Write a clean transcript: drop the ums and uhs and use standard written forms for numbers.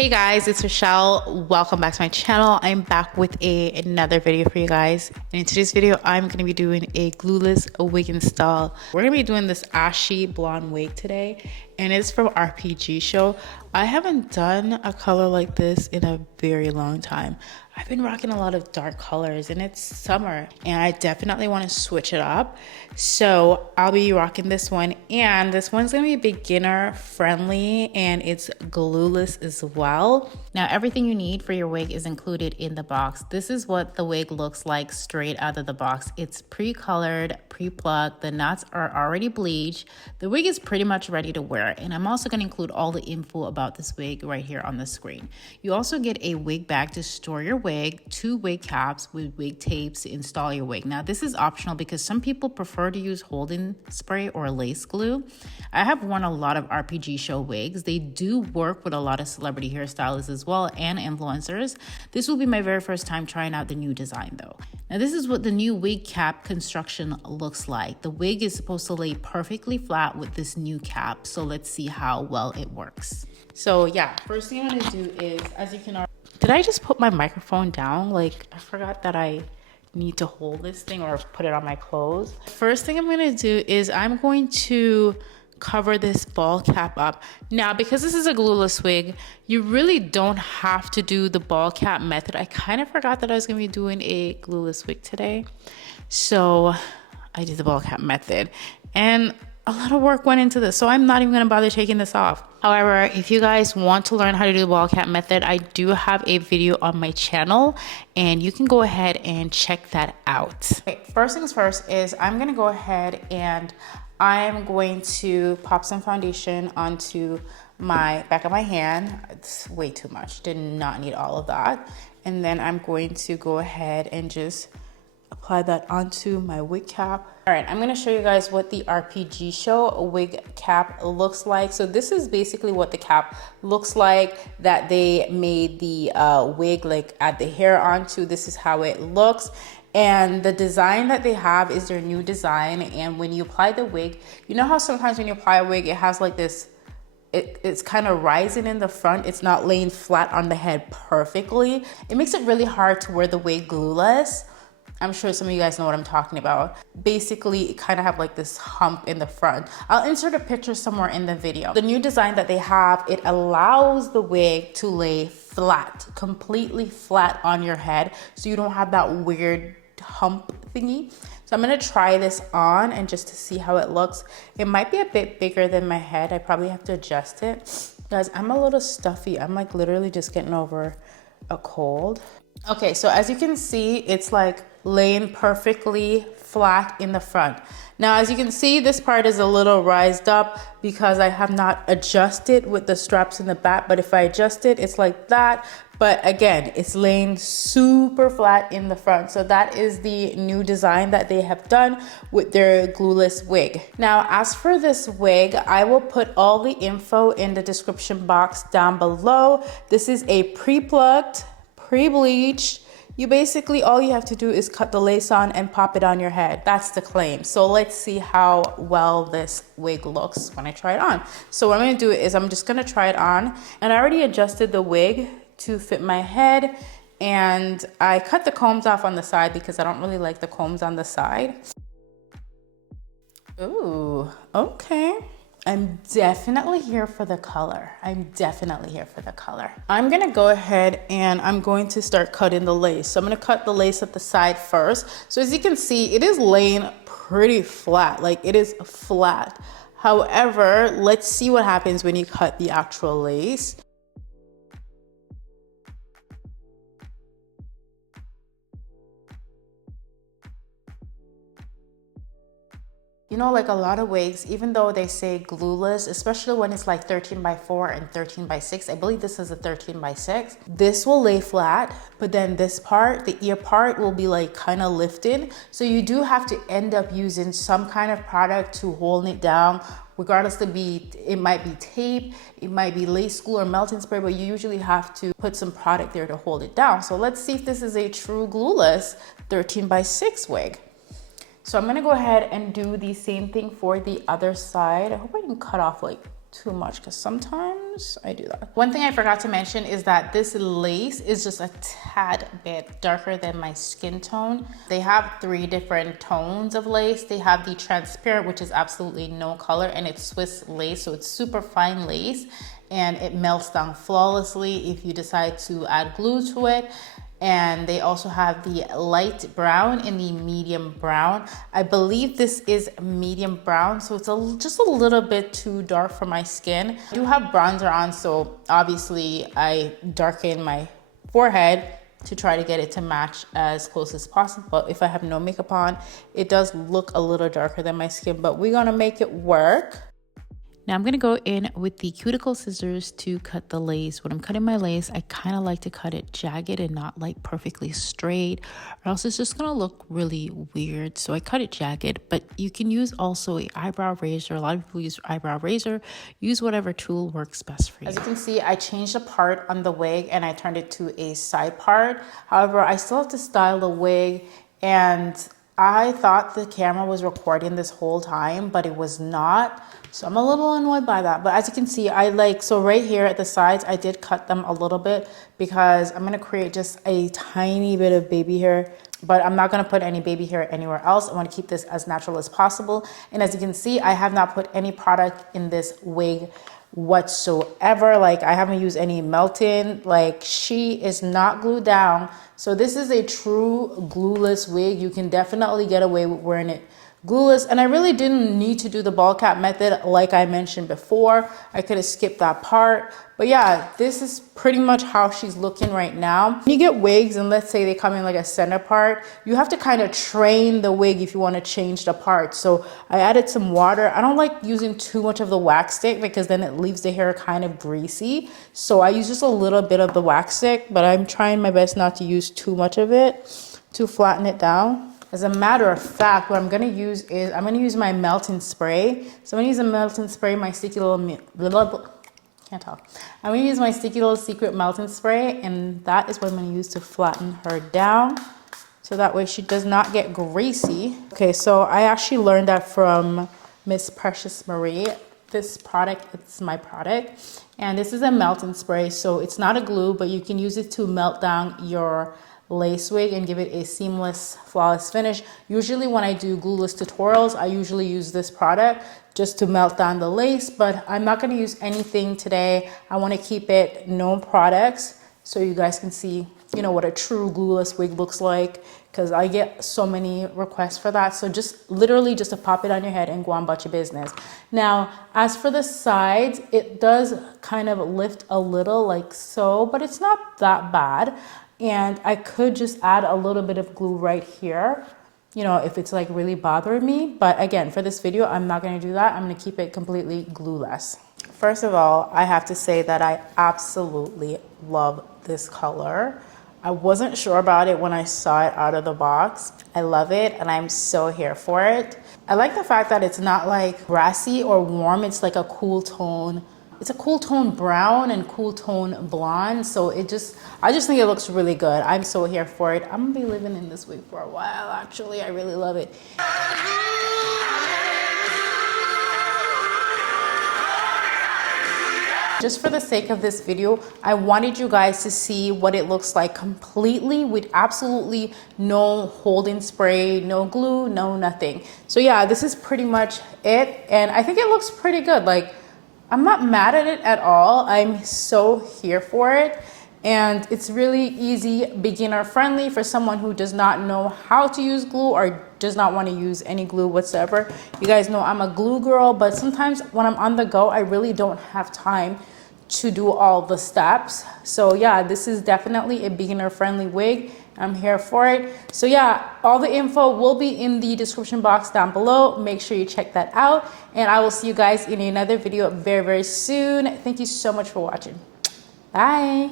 Hey guys, it's Rochelle. Welcome back to my channel. I'm back with another video for you guys. And in today's video, I'm going to be doing a glueless wig install. We're going to be doing this ashy blonde wig today, and it's from RPGSHOW. I haven't done a color like this in a very long time. I've been rocking a lot of dark colors and it's summer and I definitely want to switch it up. So I'll be rocking this one, and this one's going to be beginner friendly and it's glueless as well. Now everything you need for your wig is included in the box. This is what the wig looks like straight out of the box. It's pre-colored, pre-plucked, the knots are already bleached. The wig is pretty much ready to wear, and I'm also going to include all the info about this wig right here on the screen. You also get a wig bag to store your wig, 2 wig caps with wig tapes to install your wig. Now this is optional because some people prefer to use holding spray or lace glue. I have worn a lot of RPGSHOW wigs. They do work with a lot of celebrity hairstylists as well and influencers. This will be my very first time trying out the new design though. Now this is what the new wig cap construction looks like. The wig is supposed to lay perfectly flat with this new cap, so let's see how well it works. So yeah, first thing I'm gonna do is, as you can already, did I just put my microphone down? Like, I forgot that I need to hold this thing or put it on my clothes. First thing I'm gonna do is I'm going to cover this ball cap up. Now, because this is a glueless wig, you really don't have to do the ball cap method. I kind of forgot that I was gonna be doing a glueless wig today. So I did the ball cap method, and a lot of work went into this, so I'm not even gonna bother taking this off. However, if you guys want to learn how to do the ball cap method, I do have a video on my channel and you can go ahead and check that out. Okay, first things first is I'm gonna go ahead and I'm going to pop some foundation onto my back of my hand. It's way too much, did not need all of that. And then I'm going to go ahead and just apply that onto my wig cap. All right, I'm going to show you guys what the RPGSHOW wig cap looks like. So this is basically what the cap looks like that they made the wig, like add the hair onto. This is how it looks. And the design that they have is their new design. And when you apply the wig, you know how sometimes when you apply a wig, it has like this, it's kind of rising in the front. It's not laying flat on the head perfectly. It makes it really hard to wear the wig glueless. I'm sure some of you guys know what I'm talking about. Basically, it kind of have like this hump in the front. I'll insert a picture somewhere in the video. The new design that they have, it allows the wig to lay flat, completely flat on your head, so you don't have that weird hump thingy. So I'm gonna try this on and just to see how it looks. It might be a bit bigger than my head. I probably have to adjust it. Guys, I'm a little stuffy. I'm like literally just getting over a cold. Okay, so as you can see, it's like laying perfectly flat in the front. Now, as you can see, this part is a little rised up because I have not adjusted with the straps in the back, but if I adjust it, it's like that. But again, it's laying super flat in the front. So that is the new design that they have done with their glueless wig. Now, as for this wig, I will put all the info in the description box down below. This is a pre-plucked, pre-bleached. You basically, all you have to do is cut the lace on and pop it on your head. That's the claim. So let's see how well this wig looks when I try it on. So what I'm gonna do is I'm just gonna try it on, and I already adjusted the wig to fit my head, and I cut the combs off on the side because I don't really like the combs on the side. Ooh, okay. I'm definitely here for the color. I'm definitely here for the color. I'm gonna go ahead and I'm going to start cutting the lace. So I'm gonna cut the lace at the side first. So as you can see, it is laying pretty flat, like it is flat. However, let's see what happens when you cut the actual lace. You know, like a lot of wigs, even though they say glueless, especially when it's like 13x4 and 13x6, I believe this is a 13x6, this will lay flat, but then this part, the ear part, will be like kind of lifted. So you do have to end up using some kind of product to hold it down, regardless it might be tape, it might be lace glue or melting spray, but you usually have to put some product there to hold it down. So let's see if this is a true glueless 13x6 wig. So I'm gonna go ahead and do the same thing for the other side. I hope I didn't cut off like too much because sometimes I do that. One thing I forgot to mention is that this lace is just a tad bit darker than my skin tone. They have 3 different tones of lace. They have the transparent, which is absolutely no color, and it's Swiss lace, so it's super fine lace and it melts down flawlessly if you decide to add glue to it. And they also have the light brown and the medium brown. I believe this is medium brown, so it's just a little bit too dark for my skin. I do have bronzer on, so obviously I darken my forehead to try to get it to match as close as possible. But if I have no makeup on, it does look a little darker than my skin, but we're gonna make it work. Now I'm gonna go in with the cuticle scissors to cut the lace. When I'm cutting my lace, I kind of like to cut it jagged and not like perfectly straight, or else it's just gonna look really weird. So I cut it jagged, but you can use also an eyebrow razor. A lot of people use eyebrow razor. Use whatever tool works best for you. As you can see, I changed the part on the wig and I turned it to a side part. However, I still have to style the wig, and I thought the camera was recording this whole time, but it was not. So I'm a little annoyed by that. But as you can see, so right here at the sides, I did cut them a little bit because I'm gonna create just a tiny bit of baby hair, but I'm not gonna put any baby hair anywhere else. I wanna keep this as natural as possible. And as you can see, I have not put any product in this wig whatsoever. Like, I haven't used any melting. Like, she is not glued down. So this is a true glueless wig. You can definitely get away with wearing it glueless, and I really didn't need to do the ball cap method like I mentioned before. I could have skipped that part. But yeah, this is pretty much how she's looking right now. When you get wigs, and let's say they come in like a center part, you have to kind of train the wig if you want to change the part. So I added some water. I don't like using too much of the wax stick because then it leaves the hair kind of greasy. So I use just a little bit of the wax stick, but I'm trying my best not to use too much of it to flatten it down. As a matter of fact, what I'm gonna use is, I'm gonna use my melting spray. So I'm gonna use a melting spray, my sticky little, can't talk. I'm gonna use my sticky little secret melting spray, and that is what I'm gonna use to flatten her down. So that way she does not get greasy. Okay, so I actually learned that from Miss Precious Marie. This product, it's my product. And this is a melting spray, so it's not a glue, but you can use it to melt down your lace wig and give it a seamless, flawless finish. Usually when I do glueless tutorials, I usually use this product just to melt down the lace, but I'm not going to use anything today. I want to keep it no products so you guys can see, you know, what a true glueless wig looks like, because I get so many requests for that. So just literally just to pop it on your head and go on about your business. Now, as for the sides, it does kind of lift a little like so, but it's not that bad. And I could just add a little bit of glue right here, you know, if it's like really bothering me. But again, for this video, I'm not going to do that. I'm going to keep it completely glueless. First of all, I have to say that I absolutely love this color. I wasn't sure about it when I saw it out of the box. I love it, and I'm so here for it. I like the fact that it's not like grassy or warm. It's like a cool tone. It's a cool tone brown and cool tone blonde. So I just think it looks really good. I'm so here for it. I'm gonna be living in this wig for a while, actually. I really love it. Just for the sake of this video, I wanted you guys to see what it looks like completely with absolutely no holding spray, no glue, no nothing. So yeah, this is pretty much it. And I think it looks pretty good. Like, I'm not mad at it at all. I'm so here for it. And it's really easy, beginner friendly for someone who does not know how to use glue or does not want to use any glue whatsoever. You guys know I'm a glue girl, but sometimes when I'm on the go, I really don't have time to do all the steps. So yeah, this is definitely a beginner friendly wig. I'm here for it. So yeah, all the info will be in the description box down below. Make sure you check that out. And I will see you guys in another video very, very soon. Thank you so much for watching. Bye.